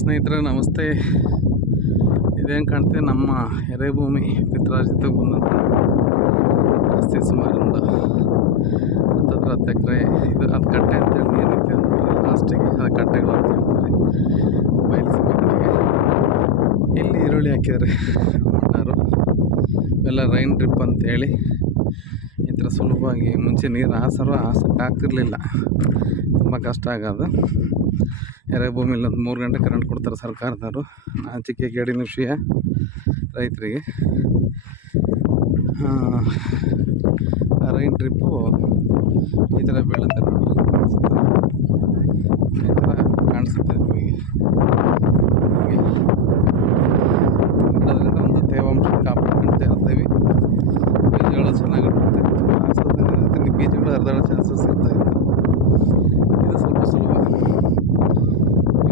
ಸ್ನೇಹಿತರೆ ನಮಸ್ತೆ. ಇದೇನು ಕಾಣ್ತೀವಿ ನಮ್ಮ ಎರೆಭೂಮಿ ಪಿತ್ರಾರ್ಜಿತಕ್ಕೆ ಬಂದಂಥ ಆಸ್ತಿ ಸುಮಾರು ಒಂದು 10 ಎಕರೆ. ಇದು ಅದು ಕಟ್ಟೆ ಅಂತೇಳಿ ನೀರಿತ್ತು ಲಾಸ್ಟಿಗೆ ಅದು ಕಟ್ಟೆಗಳು ಅಂತ ಹೇಳ್ತಾರೆ ಬಯಲು ಸೀಮೆಗಳಿಗೆ. ಇಲ್ಲಿ ಈರುಳ್ಳಿ ಹಾಕಿದ್ದಾರೆ ಮಣ್ಣಾರು. ಇವೆಲ್ಲ ರೈನ್ ಡ್ರಿಪ್ ಅಂತೇಳಿ ಈ ಥರ ಸುಲಭವಾಗಿ ಮುಂಚೆ ನೀರು ಹಾಸೋಕ್ಕಾಗ್ತಿರ್ಲಿಲ್ಲ, ತುಂಬ ಕಷ್ಟ ಆಗೋದು. ಎರೆಭೂಮಿಲಿ ಒಂದು 3 ಗಂಟೆ ಕರೆಂಟ್ ಕೊಡ್ತಾರೆ ಸರ್ಕಾರದವರು. ನಾಚಿಕೆ ಗೇಡಿನ ವಿಷಯ ರೈತರಿಗೆ. ರೈನ್ ಡ್ರಿಪ್ಪು ಈ ಥರ ಬೀಳುತ್ತೆ ನೋಡಿ, ಈ ಥರ ಕಾಣಿಸುತ್ತೆ ನಿಮಗೆ. ಬಿಡೋದ್ರಿಂದ ಒಂದು ತೇವಾಂಶ ಕಾಪಾಡ್ಕೊಳ್ತಾ ಇರ್ತೀವಿ. ಬೀಜಗಳು ಚೆನ್ನಾಗಿ ಬರುತ್ತೆ. ತುಂಬ ಬೀಜಗಳು ಹರಿದಾಡೋ ಚಾನ್ಸಸ್ ಇರ್ತಾಯಿತ್ತು. ಇದು ಸ್ವಲ್ಪ ಸುಲಭ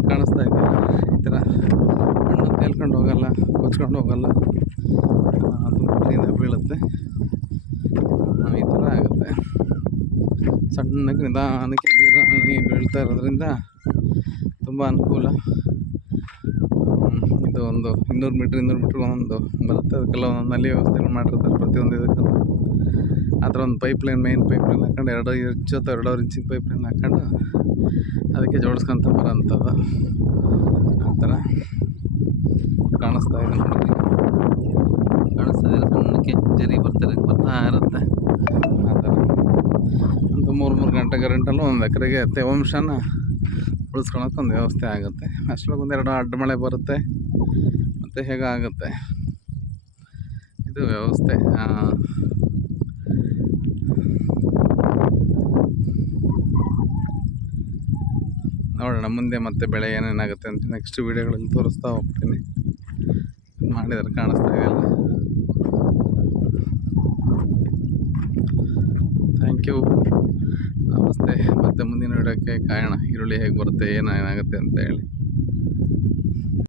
ಕಾಣಿಸ್ತಾ ಇದೆಯಲ್ಲ, ಈ ಥರ ಮಣ್ಣು ತೇಲ್ಕೊಂಡು ಹೋಗಲ್ಲ, ಕೊಚ್ಕೊಂಡು ಹೋಗಲ್ಲ, ತುಂಬ ಕ್ಲೀನಾಗಿ ಬೀಳುತ್ತೆ. ಈ ಥರ ಆಗುತ್ತೆ. ಸಣ್ಣಗೆ ನಿಧಾನಕ್ಕೆ ನೀರು ಬೀಳ್ತಾ ಇರೋದ್ರಿಂದ ತುಂಬ ಅನುಕೂಲ. ಇದು ಒಂದು 200 ಮೀಟ್ರ್ ಒಂದು ಬರುತ್ತೆ. ಅದಕ್ಕೆಲ್ಲ ಒಂದೊಂದು ನಲ್ಲಿ ವ್ಯವಸ್ಥೆಗಳು ಮಾಡಿರ್ತಾರೆ ಪ್ರತಿಯೊಂದು ಇದಕ್ಕೂ. ಆ ಥರ ಒಂದು ಮೇನ್ ಪೈಪ್ಲೈನ್ ಹಾಕೊಂಡು 2 ಇಂಚಿನ ಪೈಪ್ಲೈನ್ ಹಾಕೊಂಡು ಅದಕ್ಕೆ ಜೋಡಿಸ್ಕೊಂತ ಬರೋಂಥದ್ದು. ಆ ಥರ ಕಾಣಿಸ್ತಾ ಇದೆ ನೋಡಿ, ಕಾಣಿಸ್ತಾ ಇದೆ. ಸಣ್ಣಕ್ಕೆ ಜರಿ ಬರ್ತಾ ಇರುತ್ತೆ. ಆ ಥರ ಒಂದು 3 ಗಂಟೆ ಕರೆಂಟಲ್ಲೂ 1 ಎಕರೆಗೆ ತೇವಾಂಶನ ಉಳಿಸ್ಕೊಳಕ್ಕೆ ಒಂದು ವ್ಯವಸ್ಥೆ ಆಗುತ್ತೆ. ಅಷ್ಟರೊಳಗೆ 1-2 ಅಡ್ಡ ಮಳೆ ಬರುತ್ತೆ, ಮತ್ತು ಹೇಗಾಗುತ್ತೆ ಇದು ವ್ಯವಸ್ಥೆ. ನೋಡೋಣ ಮುಂದೆ ಮತ್ತೆ ಬೆಳೆ ಏನೇನಾಗುತ್ತೆ ಅಂತ ನೆಕ್ಸ್ಟ್ ವೀಡಿಯೋಗಳಲ್ಲಿ ತೋರಿಸ್ತಾ ಹೋಗ್ತೀನಿ. ಮಾಡಿದರೆ ಕಾಣಿಸ್ತಾ ಇದೆಯಲ್ಲ. ಥ್ಯಾಂಕ್ ಯು, ನಮಸ್ತೆ. ಮತ್ತೆ ಮುಂದಿನ ವೀಡಿಯೋಕ್ಕೆ ಕಾಯೋಣ ಈರುಳ್ಳಿ ಹೇಗೆ ಬರುತ್ತೆ, ಏನಾಗುತ್ತೆ ಅಂತ ಹೇಳಿ.